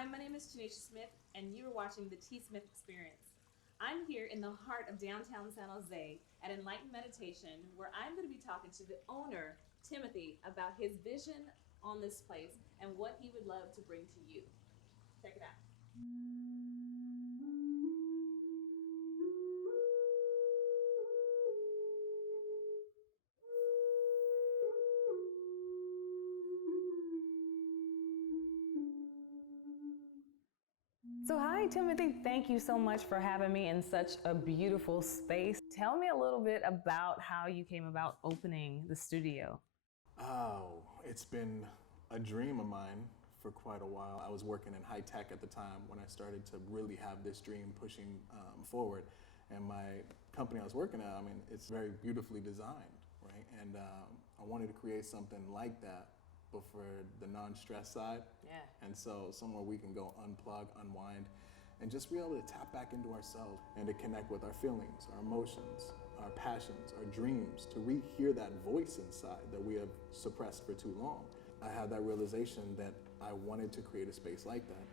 Hi, my name is Tanisha Smith, and you are watching the T. Smith Experience. I'm here in the heart of downtown San Jose at Enlightened Meditation, where I'm going to be talking to the owner, Timothy, about his vision on this place and what he would love to bring to you. Check it out. So hi, Timothy. Thank you so much for having me in such a beautiful space. Tell me a little bit about how you came about opening the studio. Oh, it's been a dream of mine for quite a while. I was working in high tech at the time when I started to really have this dream pushing forward. And my company I was working at, I mean, it's very beautifully designed, right? And I wanted to create something like that, but for the non-stress side. Yeah. And so somewhere we can go unplug, unwind, and just be able to tap back into ourselves and to connect with our feelings, our emotions, our passions, our dreams, to re-hear that voice inside that we have suppressed for too long. I had that realization that I wanted to create a space like that.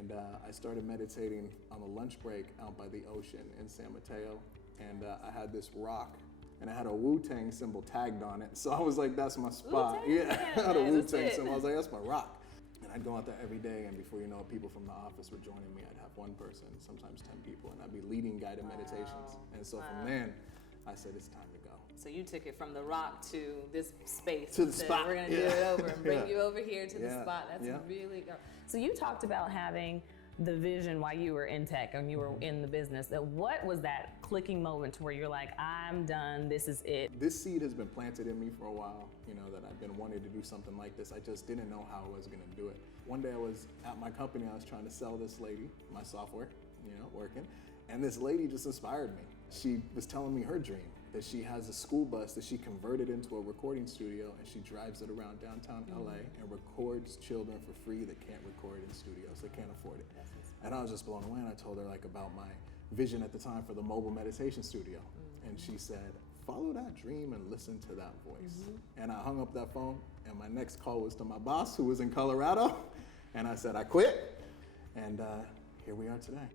And I started meditating on a lunch break out by the ocean in San Mateo. And I had this rock, and I had a Wu-Tang symbol tagged on it. So I was like, that's my spot. Wu-Tang? Yeah, I had a Wu-Tang symbol. I was like, that's my rock. And I'd go out there every day, and before you know it, people from the office were joining me. I'd have one person, sometimes 10 people, and I'd be leading guided meditations. And so from then, I said, it's time to go. So you took it from the rock to this space. To the spot. We're gonna do it over and bring you over here to the Yeah. spot. That's Yeah. really good. So you talked about having the vision while you were in tech and you were in the business. That what was that clicking moment to where you're like, I'm done, this is it? This seed has been planted in me for a while, you know, that I've been wanting to do something like this. I just didn't know how I was gonna do it. One day I was at my company, I was trying to sell this lady my software, you know, working, and this lady just inspired me. She was telling me her dream, that she has a school bus that she converted into a recording studio, and she drives it around downtown LA and records children for free that can't record in studios, they can't afford it. And I was just blown away, and I told her like about my vision at the time for the mobile meditation studio. And she said, follow that dream and listen to that voice. And I hung up that phone, and my next call was to my boss who was in Colorado. And I said, I quit. And here we are today.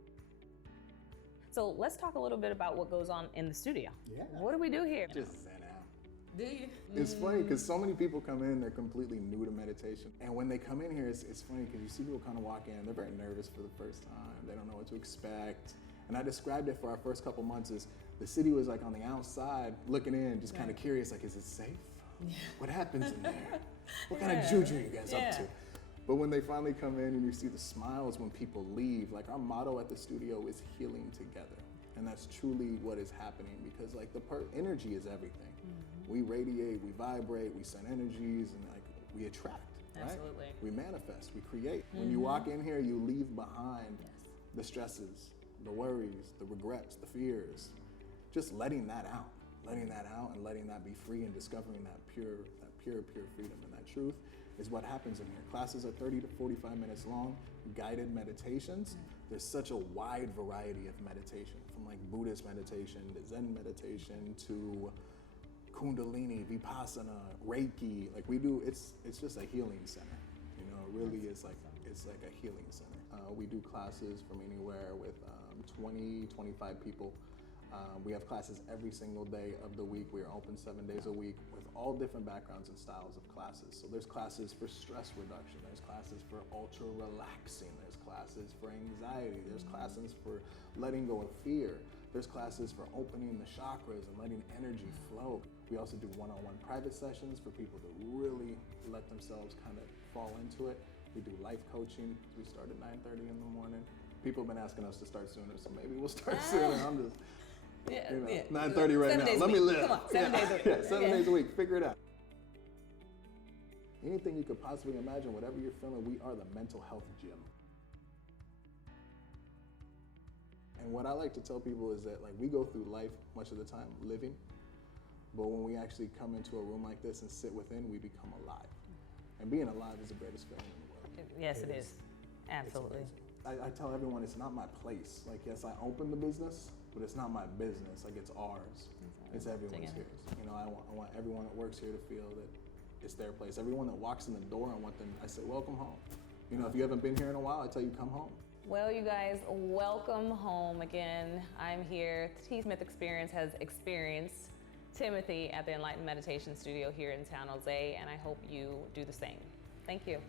So let's talk a little bit about what goes on in the studio. Yeah. What do we do here? Just zen out. Do you? It's funny because so many people come in, they're completely new to meditation. And when they come in here, it's funny because you see people kind of walk in, they're very nervous for the first time. They don't know what to expect. And I described it for our first couple months as the city was like on the outside looking in, just kind of curious, like, is it safe? Yeah. What happens in there? What kind of juju are you guys up to? But when they finally come in and you see the smiles when people leave, like our motto at the studio is healing together. And that's truly what is happening because like energy is everything. We radiate, we vibrate, we send energies, and like we attract, right? Absolutely. We manifest, we create. When you walk in here, you leave behind the stresses, the worries, the regrets, the fears. Just letting that out and letting that be free and discovering that pure freedom and that truth is what happens in here. Classes are 30 to 45 minutes long, guided meditations. There's such a wide variety of meditation, from like Buddhist meditation to Zen meditation to Kundalini, Vipassana, Reiki. Like we do, it's just a healing center. You know, it really is like, it's like a healing center. We do classes from anywhere with 20, 25 people. We have classes every single day of the week. We are open 7 days a week with all different backgrounds and styles of classes. So there's classes for stress reduction. There's classes for ultra relaxing. There's classes for anxiety. There's classes for letting go of fear. There's classes for opening the chakras and letting energy flow. We also do one-on-one private sessions for people to really let themselves kind of fall into it. We do life coaching. We start at 9:30 in the morning. People have been asking us to start sooner, so maybe we'll start sooner. I'm just, 9:30 right now. Let me live. Come on, 7 days a week. Yeah, 7 days a week. Figure it out. Anything you could possibly imagine, whatever you're feeling, we are the mental health gym. And what I like to tell people is that like we go through life much of the time living, but when we actually come into a room like this and sit within, we become alive. And being alive is the greatest feeling in the world. Yes, it is. Absolutely. I tell everyone it's not my place. Like, yes, I opened the business, but it's not my business. Like, it's ours. It's everyone's here. You know, I want everyone that works here to feel that it's their place. Everyone that walks in the door, I say, welcome home. You know, if you haven't been here in a while, I tell you, come home. Well, you guys, welcome home again. I'm here. The T. Smith Experience has experienced Timothy at the Enlightened Meditation Studio here in San Jose, and I hope you do the same. Thank you.